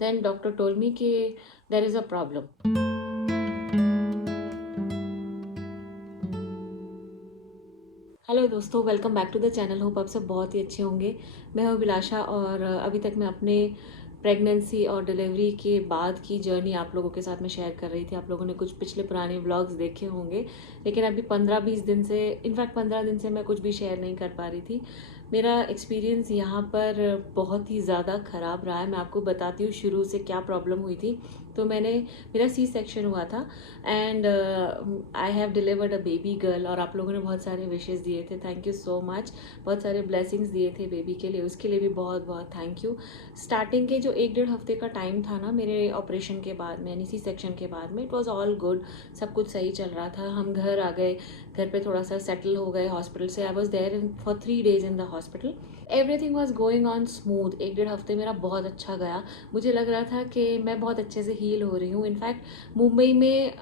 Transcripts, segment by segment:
Then doctor told me कि there is a problem. Hello दोस्तों, welcome back to the channel. Hope आप सब बहुत ही अच्छे होंगे। मैं हूँ अभिलाषा और अभी तक मैं अपने प्रेगनेंसी और डिलीवरी के बाद की जर्नी आप लोगों के साथ में शेयर कर रही थी। आप लोगों ने कुछ पिछले पुराने व्लॉग्स देखे होंगे, लेकिन अभी 15-20 दिन से, इनफैक्ट 15 दिन से मैं कुछ भी शेयर नहीं कर पा रही थी। मेरा एक्सपीरियंस यहाँ पर बहुत ही ज़्यादा ख़राब रहा है। मैं आपको बताती हूँ शुरू से क्या प्रॉब्लम हुई थी। तो मेरा सी सेक्शन हुआ था and I have delivered a baby girl, और आप लोगों ने बहुत सारे विशेस दिए थे, थैंक यू सो मच। बहुत सारे ब्लेसिंग्स दिए थे बेबी के लिए, उसके लिए भी बहुत बहुत थैंक यू। स्टार्टिंग के जो 1-1.5 हफ्ते का टाइम था ना मेरे ऑपरेशन के बाद में, यानी सी सेक्शन के बाद में, इट वॉज ऑल गुड। सब कुछ सही चल रहा था। हम घर आ गए, घर पे थोड़ा सा सेटल हो गए हॉस्पिटल से। I was there for 3 days in the hospital. Everything was going on smooth. 1-1.5 हफ्ते मेरा बहुत अच्छा गया। मुझे लग रहा था कि मैं बहुत अच्छे से हील हो रही हूँ। इनफैक्ट मुंबई में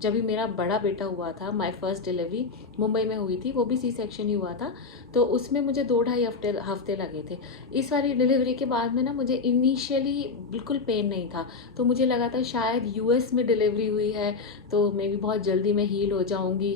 जब भी मेरा बड़ा बेटा हुआ था, माय फर्स्ट डिलीवरी मुंबई में हुई थी, वो भी सी सेक्शन ही हुआ था। तो उसमें मुझे 2-2.5 हफ्ते लगे थे। इस वाली डिलीवरी के बाद में ना मुझे इनिशियली बिल्कुल पेन नहीं था। तो मुझे लगा था शायद यूएस में डिलीवरी हुई है तो मे बी बहुत जल्दी मैं हील हो जाऊंगी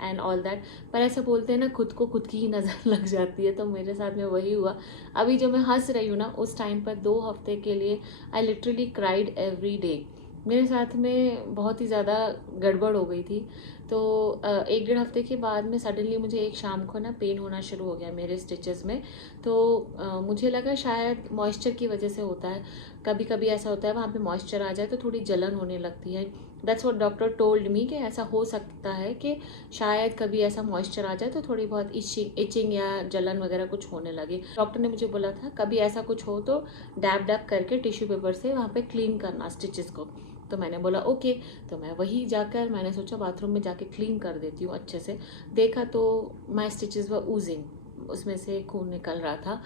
एंड ऑल दैट। पर ऐसा बोलते हैं ना, खुद को खुद की ही नज़र लग जाती है, तो मेरे साथ में वही हुआ। अभी जो मैं हंस रही हूँ ना, उस टाइम पर 2 हफ्ते के लिए I literally cried every day. मेरे साथ में बहुत ही ज़्यादा गड़बड़ हो गई थी। तो 1-1.5 हफ्ते के बाद में सडनली मुझे एक शाम को ना पेन होना शुरू हो गया मेरे स्टिचेस में। तो मुझे लगा शायद मॉइस्चर की वजह से होता है। कभी कभी ऐसा होता है, वहाँ पे मॉइस्चर आ जाए तो थोड़ी जलन होने लगती है। That's what doctor told me कि ऐसा हो सकता है कि शायद कभी ऐसा मॉइस्चर आ जाए तो थोड़ी बहुत इचिंग या जलन वगैरह कुछ होने लगे। डॉक्टर ने मुझे बोला था कभी ऐसा कुछ हो तो डैब डैब करके टिश्यू पेपर से वहाँ पे क्लीन करना स्टिचेस को। तो मैंने बोला ओके। तो मैं वही जाकर, मैंने सोचा बाथरूम में जाके क्लीन कर देती हूँ अच्छे से। देखा तो माई स्टिचेस वर ऊजिंग, उसमें से खून निकल रहा था।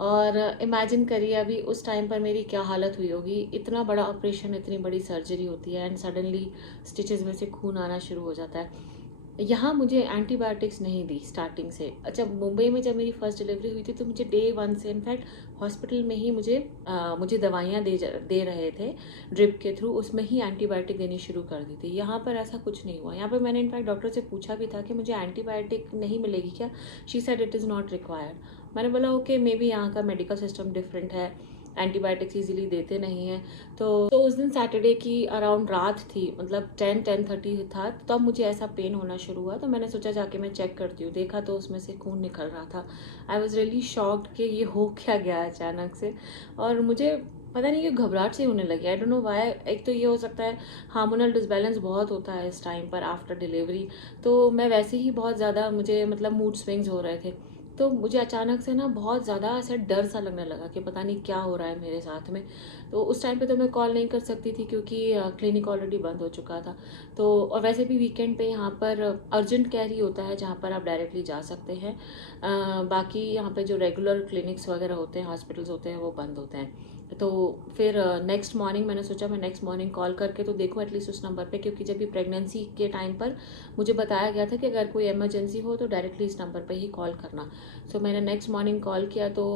और इमेजिन करिए अभी उस टाइम पर मेरी क्या हालत हुई होगी। इतना बड़ा ऑपरेशन, इतनी बड़ी सर्जरी होती है एंड सडनली स्टिचेस में से खून आना शुरू हो जाता है। यहाँ मुझे एंटीबायोटिक्स नहीं दी स्टार्टिंग से। अच्छा, मुंबई में जब मेरी फर्स्ट डिलीवरी हुई थी तो मुझे डे 1 से, इनफैक्ट हॉस्पिटल में ही मुझे दवाइयाँ दे रहे थे ड्रिप के थ्रू। उसमें ही एंटीबायोटिक देनी शुरू कर दी थी। यहाँ पर ऐसा कुछ नहीं हुआ। यहाँ पर मैंने इनफैक्ट डॉक्टर से पूछा भी था कि मुझे एंटीबायोटिक नहीं मिलेगी क्या। She said it is not required. मैंने बोला ओके, मे बी यहाँ का मेडिकल सिस्टम डिफरेंट है, एंटीबायोटिक्स इजीली देते नहीं हैं। तो उस दिन सैटरडे की अराउंड रात थी, मतलब 10-10:30 था, तब मुझे ऐसा पेन होना शुरू हुआ। तो मैंने सोचा जाके मैं चेक करती हूँ। देखा तो उसमें से खून निकल रहा था। आई वॉज रियली शॉक्ड कि ये हो क्या गया अचानक से। और मुझे पता नहीं कि घबराहट से होने लगी। I don't know why. एक तो ये हो सकता है हार्मोनल डिसबैलेंस बहुत होता है इस टाइम पर आफ्टर डिलीवरी। तो मैं वैसे ही बहुत ज़्यादा, मुझे मतलब मूड स्विंग्स हो रहे थे। तो मुझे अचानक से ना बहुत ज़्यादा ऐसा डर सा लगने लगा कि पता नहीं क्या हो रहा है मेरे साथ में। तो उस टाइम पे तो मैं कॉल नहीं कर सकती थी क्योंकि क्लिनिक ऑलरेडी बंद हो चुका था। तो और वैसे भी वीकेंड पे यहाँ पर अर्जेंट केयर ही होता है जहाँ पर आप डायरेक्टली जा सकते हैं। बाकी यहाँ पे जो रेगुलर क्लिनिक्स वगैरह होते हैं, हॉस्पिटल्स होते हैं, वो बंद होते हैं। तो फिर नेक्स्ट मॉर्निंग मैंने सोचा मैं नेक्स्ट मॉर्निंग कॉल करके तो देखूँ एटलीस्ट उस नंबर पे, क्योंकि जब भी प्रेगनेंसी के टाइम पर मुझे बताया गया था कि अगर कोई इमरजेंसी हो तो डायरेक्टली इस नंबर पे ही कॉल करना। सो मैंने नेक्स्ट मॉर्निंग कॉल किया तो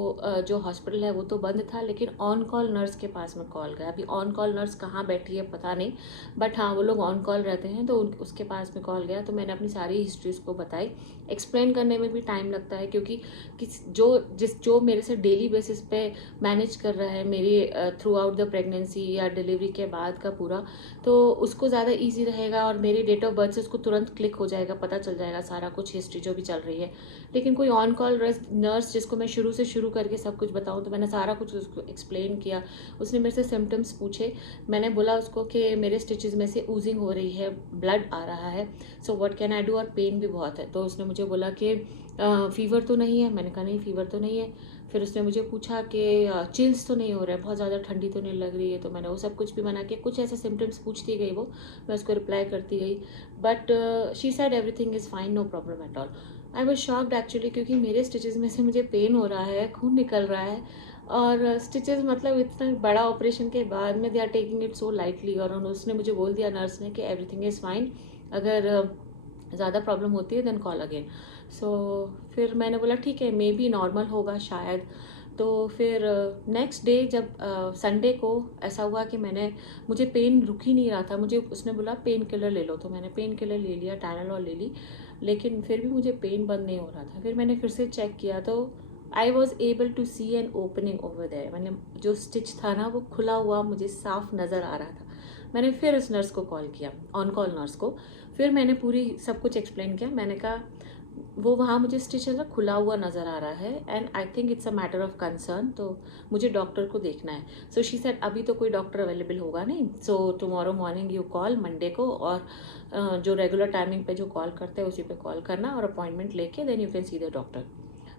जो हॉस्पिटल है वो तो बंद था, लेकिन ऑन कॉल नर्स के पास में कॉल गया। अभी ऑन कॉल नर्स कहाँ बैठी है पता नहीं, बट हाँ वो लोग ऑन कॉल रहते हैं, तो उसके पास में कॉल गया। तो मैंने अपनी सारी हिस्ट्री उसको बताई। एक्सप्लेन करने में भी टाइम लगता है क्योंकि जो मेरे से डेली बेसिस पे मैनेज कर रहा है मेरी थ्रू आउट द प्रेगनेंसी या डिलीवरी के बाद का पूरा, तो उसको ज़्यादा इजी रहेगा और मेरी डेट ऑफ बर्थ से उसको तुरंत क्लिक हो जाएगा, पता चल जाएगा सारा कुछ हिस्ट्री जो भी चल रही है। लेकिन कोई ऑन कॉल नर्स जिसको मैं शुरू से शुरू करके सब कुछ बताऊँ, तो मैंने सारा कुछ उसको एक्सप्लेन किया। उसने मेरे से सिम्टम्स पूछे। मैंने बोला उसको कि मेरे स्टिचेस में से ऊजिंग हो रही है, ब्लड आ रहा है, so what can I do, और पेन भी बहुत है। तो उसने मुझे बोला कि फीवर तो नहीं है। मैंने कहा नहीं, फीवर तो नहीं है। फिर उसने मुझे पूछा कि चिल्स तो नहीं हो रहा है, बहुत ज़्यादा ठंडी तो नहीं लग रही है। तो मैंने वो सब कुछ भी मना किया। कुछ ऐसे सिम्टम्स पूछती गई वो, मैं उसको रिप्लाई करती गई। But she said everything is fine, no problem at all. I was shocked actually, क्योंकि मेरे स्टिचेस में से मुझे पेन हो रहा है, खून निकल रहा है, और स्टिचेस मतलब इतना बड़ा ऑपरेशन के बाद में they are taking it so lightly. और उसने मुझे बोल दिया नर्स ने कि एवरीथिंग इज़ फाइन, अगर ज़्यादा प्रॉब्लम होती है देन कॉल अगेन। सो फिर मैंने बोला ठीक है, मे बी नॉर्मल होगा शायद। तो फिर नेक्स्ट डे जब संडे को ऐसा हुआ कि मुझे पेन रुक ही नहीं रहा था, मुझे उसने बोला पेन किलर ले लो, तो मैंने पेन किलर ले लिया, टाइलेनॉल ले ली, लेकिन फिर भी मुझे पेन बंद नहीं हो रहा था। फिर मैंने फिर से चेक किया तो I was able to see an opening over there. मैंने जो स्टिच था ना वो खुला हुआ मुझे साफ नज़र आ रहा था। मैंने फिर उस नर्स को कॉल किया, ऑन कॉल नर्स को, फिर मैंने पूरी सब कुछ एक्सप्लेन किया। मैंने कहा वो वहाँ मुझे स्टिच है ना खुला हुआ नज़र आ रहा है and I think it's a matter of concern, तो मुझे डॉक्टर को देखना है। सो शी सेड अभी तो कोई डॉक्टर अवेलेबल होगा नहीं, so tomorrow morning you call Monday को, और जो रेगुलर टाइमिंग पे जो कॉल करते हैं उसी पे कॉल करना और अपॉइंटमेंट लेके then you can see the doctor.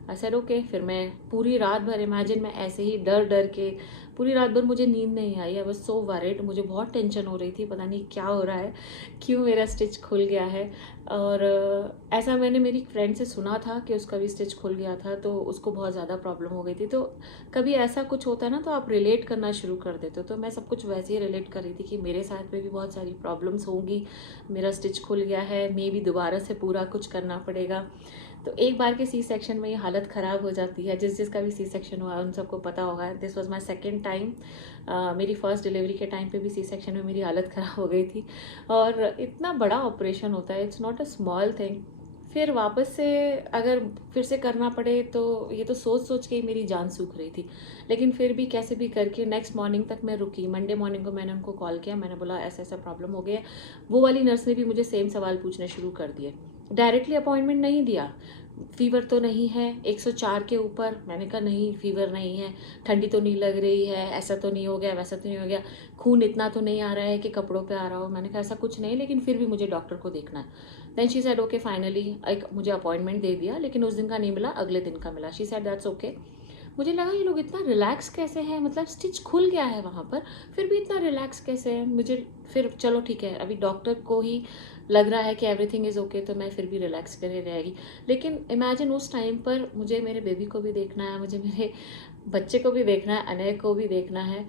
I said okay. फिर मैं पूरी रात भर, इमेजिन मैं ऐसे ही डर डर के पूरी रात भर मुझे नींद नहीं आई। आई वाज सो वरिड, मुझे बहुत टेंशन हो रही थी, पता नहीं क्या हो रहा है, क्यों मेरा स्टिच खुल गया है। और ऐसा मैंने मेरी फ्रेंड से सुना था कि उसका भी स्टिच खुल गया था, तो उसको बहुत ज़्यादा प्रॉब्लम हो गई थी। तो कभी ऐसा कुछ होता है ना तो आप रिलेट करना शुरू कर देते हो, तो मैं सब कुछ वैसे ही रिलेट कर रही थी कि मेरे साथ में भी बहुत सारी प्रॉब्लम्स होंगी, मेरा स्टिच खुल गया है, मे भी दोबारा से पूरा कुछ करना पड़ेगा। तो एक बार के सी सेक्शन में ये हालत ख़राब हो जाती है, जिसका भी सी सेक्शन हुआ उन सबको पता होगा। This was my second time. मेरी फर्स्ट डिलीवरी के टाइम पे भी सी सेक्शन में मेरी हालत ख़राब हो गई थी, और इतना बड़ा ऑपरेशन होता है, it's not a small thing. फिर वापस से अगर फिर से करना पड़े तो ये तो सोच सोच के ही मेरी जान सूख रही थी, लेकिन फिर भी कैसे भी करके नेक्स्ट मॉर्निंग तक मैं रुकी। मंडे मॉर्निंग को मैंने उनको कॉल किया, मैंने बोला ऐसा ऐसा प्रॉब्लम हो गया। वो वाली नर्स ने भी मुझे सेम सवाल पूछने शुरू कर दिए, डायरेक्टली अपॉइंटमेंट नहीं दिया। फीवर तो नहीं है 104 के ऊपर? मैंने कहा नहीं, फीवर नहीं है, ठंडी तो नहीं लग रही है, ऐसा तो नहीं हो गया, वैसा तो नहीं हो गया, खून इतना तो नहीं आ रहा है कि कपड़ों पे आ रहा हो? मैंने कहा ऐसा कुछ नहीं, लेकिन फिर भी मुझे डॉक्टर को देखना है। Then she said okay, finally एक मुझे अपॉइंटमेंट दे दिया, लेकिन उस दिन का नहीं मिला, अगले दिन का मिला। She said that's okay. मुझे लगा ये लोग इतना रिलैक्स कैसे हैं, मतलब स्टिच खुल गया है वहाँ पर, फिर भी इतना रिलैक्स कैसे है। मुझे फिर चलो ठीक है, अभी डॉक्टर को ही लग रहा है कि एवरीथिंग इज़ ओके, तो मैं फिर भी रिलैक्स करे रहेगी। लेकिन इमेजिन उस टाइम पर मुझे मेरे बेबी को भी देखना है, मुझे मेरे बच्चे को भी देखना है, अनय को भी देखना है,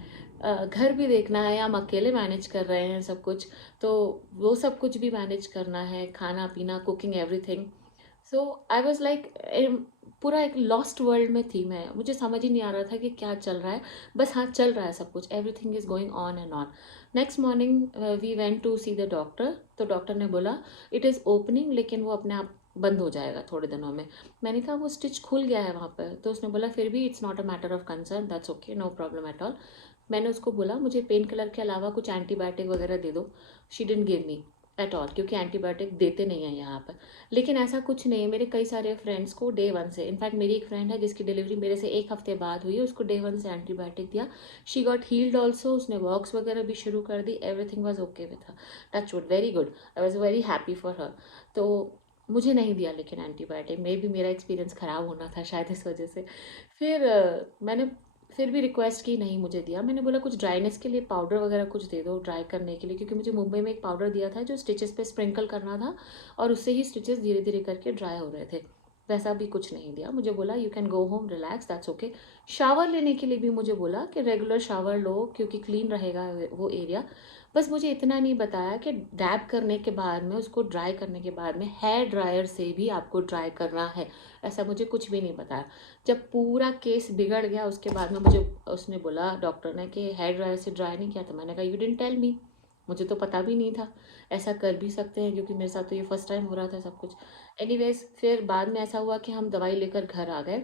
घर भी देखना है, हम अकेले मैनेज कर रहे हैं सब कुछ, तो वो सब कुछ भी मैनेज करना है, खाना पीना, cooking, everything. So I was like पूरा एक लॉस्ट वर्ल्ड में थी मैं, मुझे समझ ही नहीं आ रहा था कि क्या चल रहा है। बस हाँ, चल रहा है सब कुछ, everything is going on and on. Next morning we went to see the doctor, तो डॉक्टर ने बोला इट इज़ ओपनिंग, लेकिन वो अपने आप बंद हो जाएगा थोड़े दिनों में। मैंने कहा वो स्टिच खुल गया है वहाँ पर, तो उसने बोला फिर भी it's not a matter of concern, that's okay, no problem at all. मैंने उसको बोला मुझे पेन किलर के अलावा कुछ एंटीबायोटिक वगैरह दे दो। She didn't give me at all, क्योंकि एंटीबायोटिक देते नहीं हैं यहाँ पर। लेकिन ऐसा कुछ नहीं है, मेरे कई सारे फ्रेंड्स को डे वन से, इनफैक्ट मेरी एक फ्रेंड है जिसकी डिलीवरी मेरे से एक हफ्ते बाद हुई है, उसको डे वन से एंटीबायोटिक दिया। शी गॉट हील्ड ऑल्सो, उसने वॉक्स वगैरह भी शुरू कर दी, everything was okay with her, touch wood, very good, I was very happy for her. तो मुझे नहीं दिया लेकिन एंटीबायोटिक, मे भी मेरा एक्सपीरियंस ख़राब होना था शायद इस वजह से। फिर मैंने फिर भी रिक्वेस्ट की, नहीं मुझे दिया। मैंने बोला कुछ ड्राइनेस के लिए पाउडर वगैरह कुछ दे दो ड्राई करने के लिए, क्योंकि मुझे मुंबई में एक पाउडर दिया था जो स्टिचेस पे स्प्रिंकल करना था, और उससे ही स्टिचेस धीरे धीरे करके ड्राई हो रहे थे। वैसा भी कुछ नहीं दिया, मुझे बोला you can go home relax, that's okay. Shower लेने के लिए भी मुझे बोला कि रेगुलर शावर लो क्योंकि क्लीन रहेगा वो एरिया। बस मुझे इतना नहीं बताया कि डैब करने के बाद में, उसको ड्राई करने के बाद में हेयर ड्रायर से भी आपको ड्राई करना है, ऐसा मुझे कुछ भी नहीं बताया। जब पूरा केस बिगड़ गया उसके बाद में मुझे उसने बोला, डॉक्टर ने, कि हेयर ड्रायर से ड्राई नहीं किया। तो मैंने कहा यू डिडंट टेल मी, मुझे तो पता भी नहीं था ऐसा कर भी सकते हैं, क्योंकि मेरे साथ तो ये फर्स्ट टाइम हो रहा था सब कुछ। एनीवेज फिर बाद में ऐसा हुआ कि हम दवाई लेकर घर आ गए,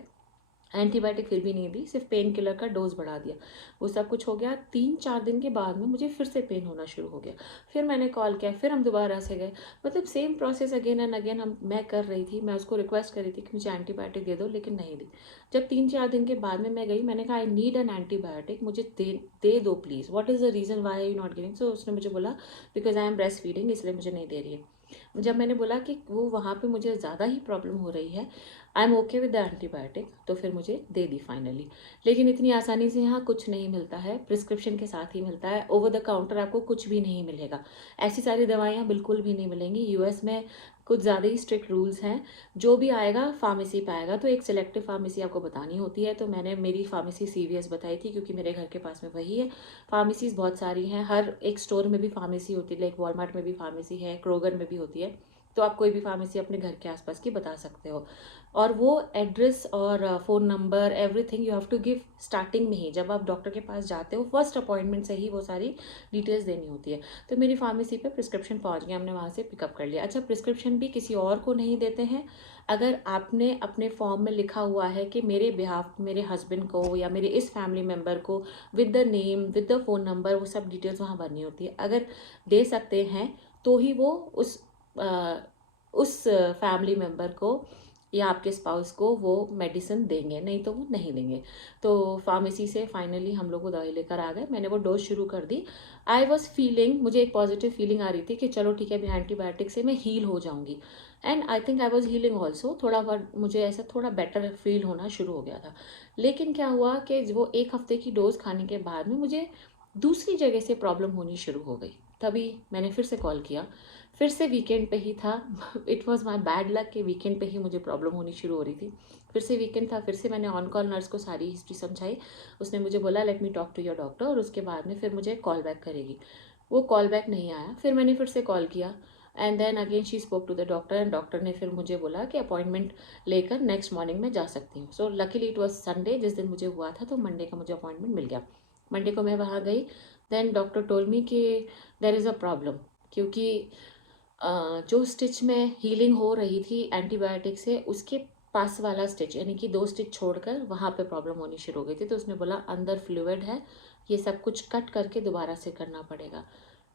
एंटीबायोटिक फिर भी नहीं दी, सिर्फ पेन किलर का डोज बढ़ा दिया। वो सब कुछ हो गया, 3-4 दिन के बाद में मुझे फिर से पेन होना शुरू हो गया। फिर मैंने कॉल किया, फिर हम दोबारा से गए, मतलब same process again and again मैं कर रही थी। मैं उसको रिक्वेस्ट कर रही थी कि मुझे एंटीबायोटिक दे दो, लेकिन नहीं दी। जब 3-4 दिन के बाद में मैं गई, मैंने कहा आई नीड एन एंटीबायोटिक, मुझे दे दो please, what is the reason why are you not giving? So उसने मुझे बोला because I am breast feeding, इसलिए मुझे नहीं दे रही है। जब मैंने बोला कि वो वहाँ पे मुझे ज़्यादा ही प्रॉब्लम हो रही है, I am okay with the antibiotic, तो फिर मुझे दे दी फाइनली। लेकिन इतनी आसानी से यहाँ कुछ नहीं मिलता है, प्रिस्क्रिप्शन के साथ ही मिलता है, ओवर द काउंटर आपको कुछ भी नहीं मिलेगा। ऐसी सारी दवाइयाँ बिल्कुल भी नहीं मिलेंगी। यूएस में कुछ ज़्यादा ही स्ट्रिक्ट रूल्स हैं, जो भी आएगा फार्मेसी पे आएगा, तो एक सिलेक्टिव फार्मेसी आपको बतानी होती है। तो मैंने मेरी फार्मेसी सीवीएस बताई थी, क्योंकि मेरे घर के पास में वही है। फार्मेसीज बहुत सारी हैं, हर एक स्टोर में भी फार्मेसी होती है, लाइक वॉलमार्ट में भी फार्मेसी है, क्रोगर में भी होती है। तो आप कोई भी फार्मेसी अपने घर के आसपास की बता सकते हो। और वो एड्रेस और phone number everything you have to give starting में ही, जब आप डॉक्टर के पास जाते हो फर्स्ट अपॉइंटमेंट से ही वो सारी डिटेल्स देनी होती है। तो मेरी फार्मेसी पे प्रिस्क्रिप्शन पहुंच गया, हमने वहाँ से पिकअप कर लिया। अच्छा, प्रिस्क्रिप्शन भी किसी और को नहीं देते हैं। अगर आपने अपने फॉर्म में लिखा हुआ है कि मेरे बिहाफ मेरे हस्बैंड को या मेरे इस फैमिली मेम्बर को, with the name with the phone number, वो सब डिटेल्स वहाँ भरनी होती है। अगर दे सकते हैं तो ही वो उस फैमिली मेम्बर को या आपके स्पाउस को वो मेडिसिन देंगे, नहीं तो वो नहीं देंगे। तो फार्मेसी से फाइनली हम लोग वो दवाई लेकर आ गए, मैंने वो डोज शुरू कर दी। आई वॉज फीलिंग, मुझे एक पॉजिटिव फीलिंग आ रही थी कि चलो ठीक है, अभी एंटीबायोटिक से मैं हील हो जाऊंगी। And I think I was healing also, थोड़ा बहुत मुझे ऐसा थोड़ा बेटर फील होना शुरू हो गया था। लेकिन क्या हुआ कि वो 1 हफ्ते की डोज खाने के बाद में मुझे दूसरी जगह से प्रॉब्लम होनी शुरू हो गई। तभी मैंने फिर से कॉल किया, फिर से वीकेंड पे ही था। It was my bad luck कि वीकेंड पे ही मुझे प्रॉब्लम होनी शुरू हो रही थी। फिर से वीकेंड था, फिर से मैंने ऑन कॉल नर्स को सारी हिस्ट्री समझाई। उसने मुझे बोला let me talk to your doctor, और उसके बाद में फिर मुझे कॉल बैक करेगी। वो कॉल बैक नहीं आया, फिर मैंने फिर से कॉल किया and then again she spoke to the doctor, and doctor ने फिर मुझे बोला कि अपॉइंटमेंट लेकर नेक्स्ट मॉर्निंग में जा सकती हूँ। So luckily it was Sunday जिस दिन मुझे हुआ था, तो मंडे का मुझे अपॉइंटमेंट मिल गया। मंडे को मैं वहाँ गई, देन डॉक्टर टोल्ड मी कि देर इज़ अ प्रॉब्लम, क्योंकि जो स्टिच में हीलिंग हो रही थी एंटीबायोटिक से, उसके पास वाला स्टिच यानी कि 2 स्टिच छोड़कर वहाँ पे प्रॉब्लम होनी शुरू हो गई थी। तो उसने बोला अंदर फ्लूइड है, ये सब कुछ कट करके दोबारा से करना पड़ेगा।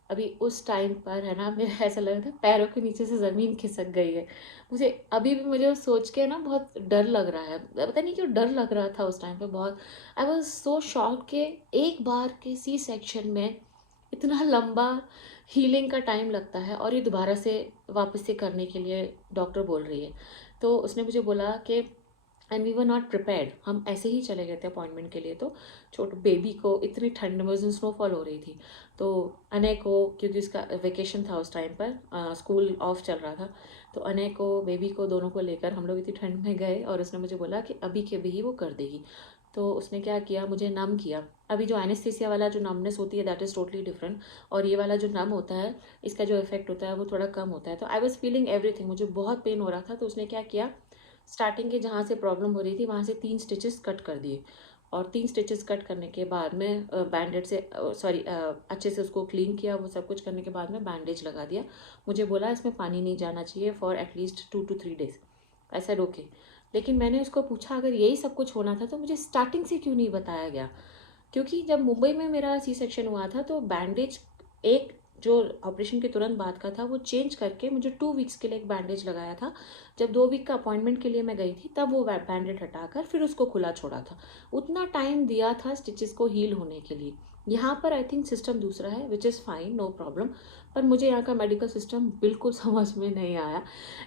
अभी उस टाइम पर है ना, मेरा ऐसा लग रहा था पैरों के नीचे से ज़मीन खिसक गई है। मुझे अभी भी मुझे सोच के ना बहुत डर लग रहा है, पता नहीं क्यों डर लग रहा था उस टाइम पे बहुत। आई वॉज सो शॉक के एक बार के सी सेक्शन में इतना लंबा हीलिंग का टाइम लगता है, और ये दोबारा से वापस से करने के लिए डॉक्टर बोल रही है। तो उसने मुझे बोला कि and we were not prepared, हम ऐसे ही चले गए थे अपॉइंटमेंट के लिए। तो छोटे बेबी को इतनी ठंड में, उस दिन स्नोफॉल हो रही थी, तो अनय को, क्योंकि उसका वेकेशन था उस टाइम पर, स्कूल ऑफ चल रहा था, तो अनय को बेबी को दोनों को लेकर हम लोग इतनी ठंड में गए, और उसने मुझे बोला कि अभी के अभी ही वो कर देगी। तो उसने क्या किया, मुझे नम किया। अभी जो एनेस्थीसिया वाला जो नमनेस होती है दैट इज़ टोटली डिफरेंट, और ये वाला जो नम होता है इसका जो इफेक्ट होता है वो थोड़ा कम होता है। तो आई वॉज फीलिंग एवरीथिंग, मुझे बहुत पेन हो रहा था। तो उसने क्या किया, स्टार्टिंग के जहाँ से प्रॉब्लम हो रही थी वहाँ से 3 स्टिचेस कट कर दिए, और 3 स्टिचेस कट करने के बाद में बैंडेज से अच्छे से उसको क्लीन किया, वो सब कुछ करने के बाद में बैंडेज लगा दिया। मुझे बोला इसमें पानी नहीं जाना चाहिए फॉर एटलीस्ट 2 to 3 days, ऐसा रोके। लेकिन मैंने उसको पूछा अगर यही सब कुछ होना था तो मुझे स्टार्टिंग से क्यों नहीं बताया गया, क्योंकि जब मुंबई में मेरा सी सेक्शन हुआ था तो बैंडेज एक जो ऑपरेशन के तुरंत बाद का था वो चेंज करके मुझे 2 वीक्स के लिए एक बैंडेज लगाया था। जब 2 वीक का अपॉइंटमेंट के लिए मैं गई थी तब वो बैंडेज हटाकर फिर उसको खुला छोड़ा था। उतना टाइम दिया था स्टिचेस को हील होने के लिए। यहाँ पर आई थिंक सिस्टम दूसरा है which is fine, no problem. पर मुझे यहाँ का मेडिकल सिस्टम बिल्कुल समझ में नहीं आया।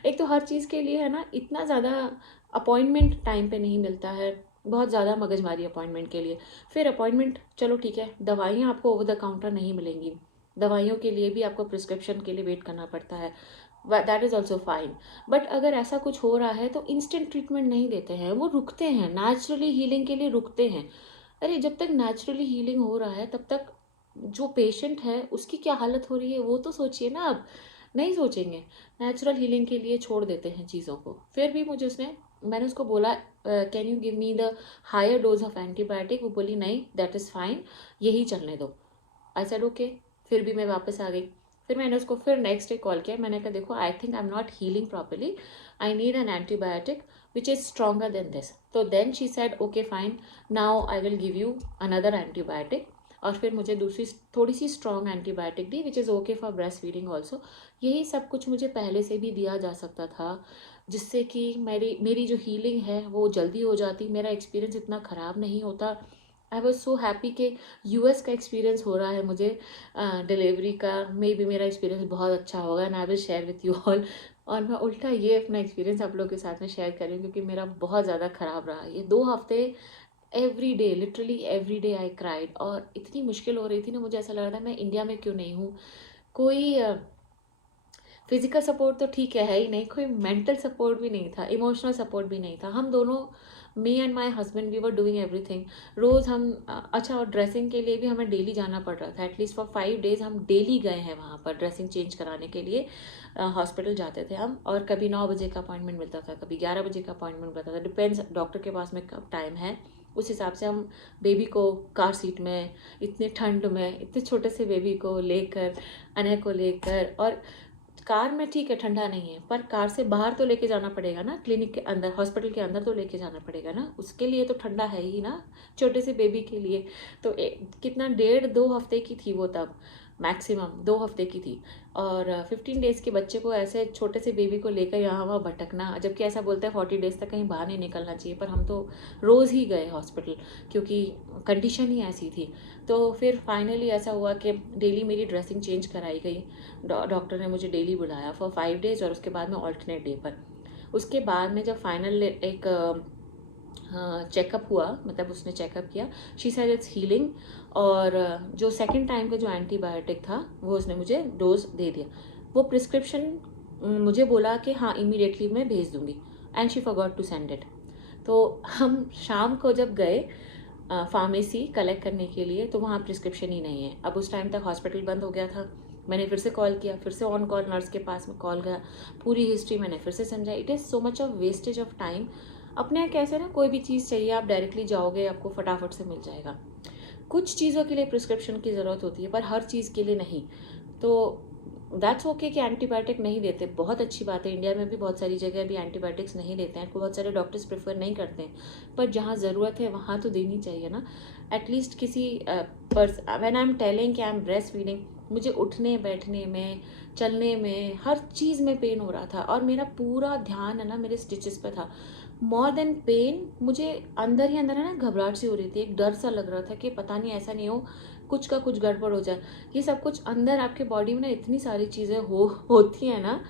एक तो हर चीज़ के लिए है ना इतना ज़्यादा अपॉइंटमेंट टाइम पे नहीं मिलता है, बहुत ज़्यादा मगजमारी अपॉइंटमेंट के लिए। फिर अपॉइंटमेंट चलो ठीक है, दवाइयाँ आपको ओवर द काउंटर नहीं मिलेंगी, दवाइयों के लिए भी आपको प्रिस्क्रिप्शन के लिए वेट करना पड़ता है, that is also fine. But अगर ऐसा कुछ हो रहा है तो इंस्टेंट ट्रीटमेंट नहीं देते हैं, वो रुकते हैं, नेचुरली हीलिंग के लिए रुकते हैं। अरे जब तक नेचुरली हीलिंग हो रहा है तब तक जो पेशेंट है उसकी क्या हालत हो रही है वो तो सोचिए ना। अब नहीं सोचेंगे, नेचुरल हीलिंग के लिए छोड़ देते हैं चीज़ों को। फिर भी मैंने उसको बोला can you give me the higher dose of antibiotic, वो बोली नहीं दैट इज़ फाइन, यही चलने दो। I said okay. फिर भी मैं वापस आ गई। फिर मैंने उसको फिर नेक्स्ट डे कॉल किया, मैंने कहा देखो I think I am not healing properly, I need an antibiotic which is stronger than this. तो then she said okay fine, now I will give you another antibiotic. और फिर मुझे दूसरी थोड़ी सी स्ट्रॉन्ग एंटीबायोटिक दी which is okay for breast feeding also. यही सब कुछ मुझे पहले से भी दिया जा सकता था, जिससे कि मेरी मेरी जो हीलिंग है वो जल्दी हो जाती, मेरा एक्सपीरियंस इतना ख़राब नहीं होता। आई वॉज सो हैप्पी कि यूएस का एक्सपीरियंस हो रहा है मुझे डिलीवरी का, मे बी मेरा एक्सपीरियंस बहुत अच्छा होगा and I will share with you all. और मैं उल्टा ये अपना एक्सपीरियंस आप लोगों के साथ में शेयर कर रही हूँ क्योंकि मेरा बहुत ज़्यादा ख़राब रहा ये 2 हफ्ते। Every day, literally every day I cried, और इतनी मुश्किल हो रही थी ना, मुझे ऐसा लग रहा था मैं इंडिया में क्यों नहीं हूँ। कोई फिजिकल सपोर्ट तो ठीक है ही नहीं, कोई मेंटल सपोर्ट भी नहीं था, इमोशनल सपोर्ट भी नहीं था। हम दोनों, me and my husband we were doing everything. रोज़ हम अच्छा, और ड्रेसिंग के लिए भी हमें डेली जाना पड़ रहा था। एटलीस्ट फॉर 5 days हम डेली गए हैं वहाँ पर ड्रेसिंग चेंज कराने के लिए। हॉस्पिटल जाते थे हम, और कभी 9 बजे का अपॉइंटमेंट मिलता था, कभी 11 बजे का अपॉइंटमेंट मिलता था, डिपेंड्स डॉक्टर के पास में कब टाइम है। उस हिसाब से हम बेबी को कार सीट में, इतने ठंड में, इतने छोटे से बेबी को लेकर, अनय को लेकर, और कार में ठीक है ठंडा नहीं है, पर कार से बाहर तो लेके जाना पड़ेगा ना, क्लिनिक के अंदर, हॉस्पिटल के अंदर तो लेके जाना पड़ेगा ना, उसके लिए तो ठंडा है ही ना, छोटे से बेबी के लिए। तो कितना 1.5-2 हफ्ते की थी वो तब, मैक्सिमम 2 हफ्ते की थी। और 15 days के बच्चे को ऐसे छोटे से बेबी को लेकर यहाँ वहाँ भटकना, जबकि ऐसा बोलते हैं 40 days तक कहीं बाहर नहीं निकलना चाहिए, पर हम तो रोज़ ही गए हॉस्पिटल क्योंकि कंडीशन ही ऐसी थी। तो फिर फाइनली ऐसा हुआ कि डेली मेरी ड्रेसिंग चेंज कराई गई। डॉक्टर ने मुझे डेली बुलाया फॉर 5 days, और उसके बाद में ऑल्टरनेट डे पर। उसके बाद में जब फाइनल एक चेकअप हुआ, मतलब उसने चेकअप किया, शी सेड इट्स हीलिंग, और जो सेकंड टाइम का जो एंटीबायोटिक था वो उसने मुझे डोज दे दिया। वो प्रिस्क्रिप्शन मुझे बोला कि हाँ इमीडिएटली मैं भेज दूंगी, and she forgot to send it. तो हम शाम को जब गए फार्मेसी कलेक्ट करने के लिए, तो वहाँ प्रिस्क्रिप्शन ही नहीं है। अब उस टाइम तक हॉस्पिटल बंद हो गया था। मैंने फिर से कॉल किया, फिर से ऑन कॉल नर्स के पास में कॉल गया, पूरी हिस्ट्री मैंने फिर से समझा। It is so much of wastage of time. अपने कैसे ना, कोई भी चीज़ चाहिए आप डायरेक्टली जाओगे, आपको फटाफट से मिल जाएगा। कुछ चीज़ों के लिए प्रिस्क्रिप्शन की ज़रूरत होती है, पर हर चीज़ के लिए नहीं। तो दैट्स ओके कि एंटीबायोटिक नहीं देते, बहुत अच्छी बात है। इंडिया में भी बहुत सारी जगह भी एंटीबायोटिक्स नहीं देते हैं, बहुत सारे डॉक्टर्स प्रेफर नहीं करते हैं, पर जहाँ ज़रूरत है वहाँ तो देनी चाहिए ना। एटलीस्ट किसी व्हेन आई एम टेलिंग कि आई एम ब्रेस्ट फीडिंग, मुझे उठने बैठने में, चलने में, हर चीज़ में पेन हो रहा था, और मेरा पूरा ध्यान है ना मेरे स्टिचेस पे था। मोर देन पेन, मुझे अंदर ही अंदर है ना घबराहट सी हो रही थी, एक डर सा लग रहा था कि पता नहीं ऐसा नहीं हो कुछ का कुछ गड़बड़ हो जाए। ये सब कुछ अंदर आपके बॉडी में ना इतनी सारी चीज़ें होती हैं ना,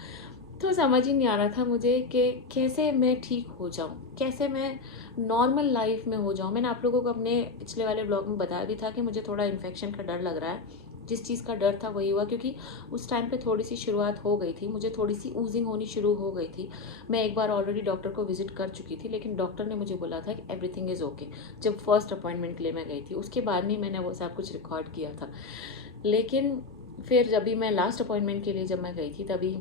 तो समझ ही नहीं आ रहा था मुझे कि कैसे मैं ठीक हो जाऊं, कैसे मैं नॉर्मल लाइफ में हो जाऊं। मैंने आप लोगों को अपने पिछले वाले ब्लॉग में बताया भी था कि मुझे थोड़ा इन्फेक्शन का डर लग रहा है। जिस चीज़ का डर था वही हुआ, क्योंकि उस टाइम पे थोड़ी सी शुरुआत हो गई थी, मुझे थोड़ी सी ऊजिंग होनी शुरू हो गई थी। मैं एक बार ऑलरेडी डॉक्टर को विजिट कर चुकी थी, लेकिन डॉक्टर ने मुझे बोला था कि एवरीथिंग इज़ ओके। जब फर्स्ट अपॉइंटमेंट के लिए मैं गई थी, उसके बाद में मैंने वो सब कुछ रिकॉर्ड किया था। लेकिन फिर जब भी मैं लास्ट अपॉइंटमेंट के लिए जब मैं गई थी, तभी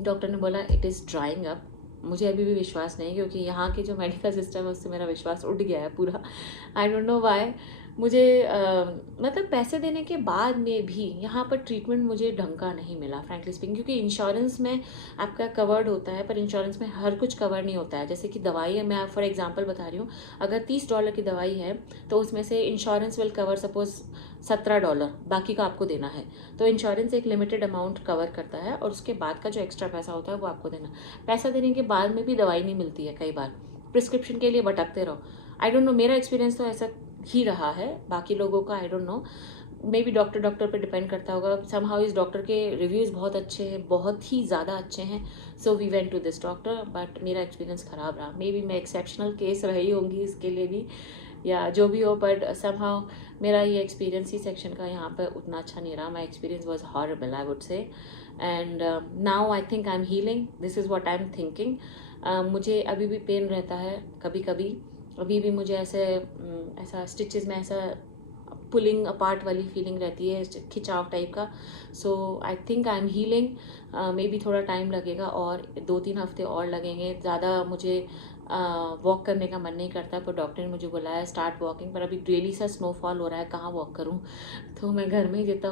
डॉक्टर ने बोला इट इज़ ड्राइंग अप। मुझे अभी भी विश्वास नहीं, क्योंकि यहाँ के जो मेडिकल सिस्टम है उससे मेरा विश्वास उठ गया है पूरा। I don't know why. मुझे मतलब पैसे देने के बाद में भी यहाँ पर ट्रीटमेंट मुझे ढंग का नहीं मिला, फ्रैंकली स्पीकिंग, क्योंकि इंश्योरेंस में आपका कवर्ड होता है, पर इंश्योरेंस में हर कुछ कवर नहीं होता है। जैसे कि दवाई है, मैं फॉर एग्जांपल बता रही हूँ, अगर $30 की दवाई है तो उसमें से इंश्योरेंस विल कवर सपोज $17, बाकी का आपको देना है। तो इंश्योरेंस एक लिमिटेड अमाउंट कवर करता है, और उसके बाद का जो एक्स्ट्रा पैसा होता है वो आपको देना। पैसा देने के बाद में भी दवाई नहीं मिलती है, कई बार प्रिस्क्रिप्शन के लिए भटकते रहो। आई डोंट नो, मेरा एक्सपीरियंस तो ऐसा ही रहा है, बाकी लोगों का I don't know, may be doctor पे डिपेंड करता होगा। समहाउ इस डॉक्टर के रिव्यूज़ बहुत अच्छे हैं, बहुत ही ज़्यादा अच्छे हैं, so we went to this doctor, but मेरा एक्सपीरियंस ख़राब रहा। मे बी मैं एक्सेप्शनल केस रही होंगी इसके लिए भी, या जो भी हो, बट समहाउ मेरा ये एक्सपीरियंस ही सेक्शन का यहाँ पर उतना अच्छा नहीं रहा। My experience was horrible, I would say. And now I think I am healing, this is what I am thinking. मुझे अभी भी पेन रहता है कभी कभी, अभी भी मुझे ऐसा स्टिचेस में ऐसा पुलिंग अपार्ट वाली फीलिंग रहती है, खिंचाव टाइप का। So I think I am healing. Maybe थोड़ा टाइम लगेगा, और 2-3 हफ्ते और लगेंगे। ज़्यादा मुझे वॉक करने का मन नहीं करता, पर डॉक्टर ने मुझे बुलाया स्टार्ट वॉकिंग, पर अभी डेली सा स्नोफॉल हो रहा है, कहाँ वॉक करूँ। तो मैं घर में ही जितना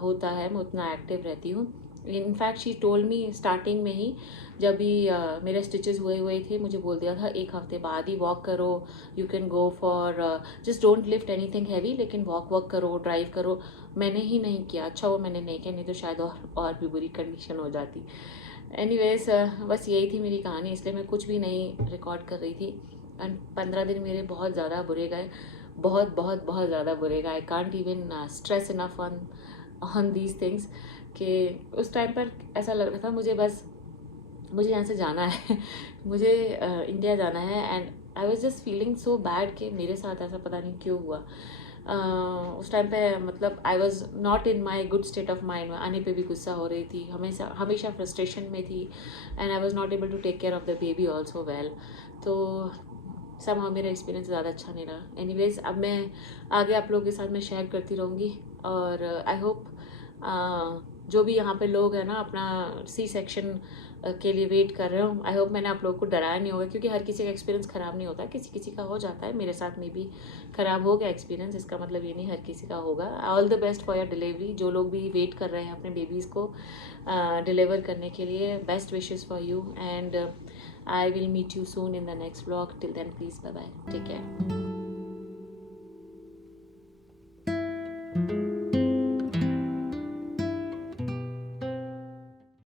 होता है मैं उतना एक्टिव रहती हूँ। In fact she told me starting में ही, जब भी मेरे स्टिचेस हुए थे, मुझे बोल दिया था 1 हफ्ते बाद ही वॉक करो, you can go for just don't lift anything heavy, लेकिन वॉक करो, ड्राइव करो। मैंने ही नहीं किया, अच्छा वो मैंने नहीं किया, नहीं तो शायद और भी बुरी कंडीशन हो जाती। एनीवेज बस यही थी मेरी कहानी, इसलिए मैं कुछ भी नहीं रिकॉर्ड कर रही थी। एंड 15 दिन मेरे बहुत ज़्यादा बुरे गए, बहुत बहुत बहुत ज़्यादा बुरे गए। I can't even stress enough on these things, कि उस टाइम पर ऐसा लग रहा था मुझे यहाँ से जाना है मुझे इंडिया जाना है। And I was just feeling so bad कि मेरे साथ ऐसा पता नहीं क्यों हुआ। उस टाइम पे मतलब आई was not in my good state of mind. आने पे भी गुस्सा हो रही थी, हमेशा फ्रस्ट्रेशन में थी, and I was not able to take care of the baby also well. तो somehow मेरा एक्सपीरियंस ज़्यादा अच्छा नहीं रहा। एनीवेज अब मैं आगे आप लोगों के साथ मैं शेयर करती रहूँगी, और आई होप जो भी यहाँ पे लोग हैं ना अपना सी सेक्शन के लिए वेट कर रहे हो, आई होप मैंने आप लोगों को डराया नहीं होगा, क्योंकि हर किसी का एक्सपीरियंस ख़राब नहीं होता, किसी किसी का हो जाता है। मेरे साथ में भी ख़राब हो गया एक्सपीरियंस, इसका मतलब ये नहीं हर किसी का होगा। All the best for your delivery. जो लोग भी वेट कर रहे हैं अपने बेबीज़ को डिलीवर करने के लिए, best wishes for you, and I will meet you soon in the next vlog. Till then, please, bye bye. Take care.